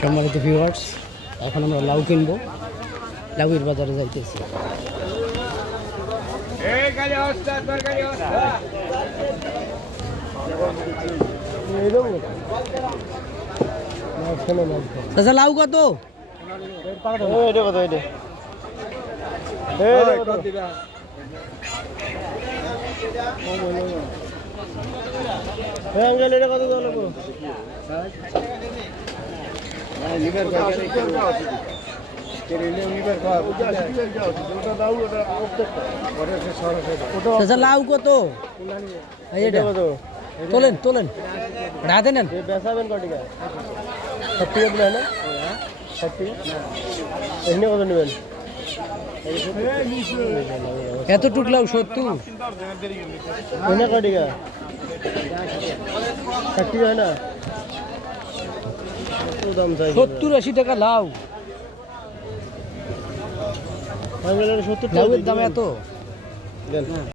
সম্মানিত ভিউয়ার্স, এখন আমরা লাউ কিনবো। লাউয়ের বাজারে যাইতেছি। আচ্ছা, লাউ কত? লাউ কত? তোলেন তোলেন, রাধে নেন। বেসাবেন কটিকা 60 টাকা দিলেন না? 60 এমনি কত নেবেন? এত টুকলাও 70। এনে কটিকা 60 হয় না? 70-80 টাকা লাউ। আমি বললাম 70 লাউয়ের দাম এত।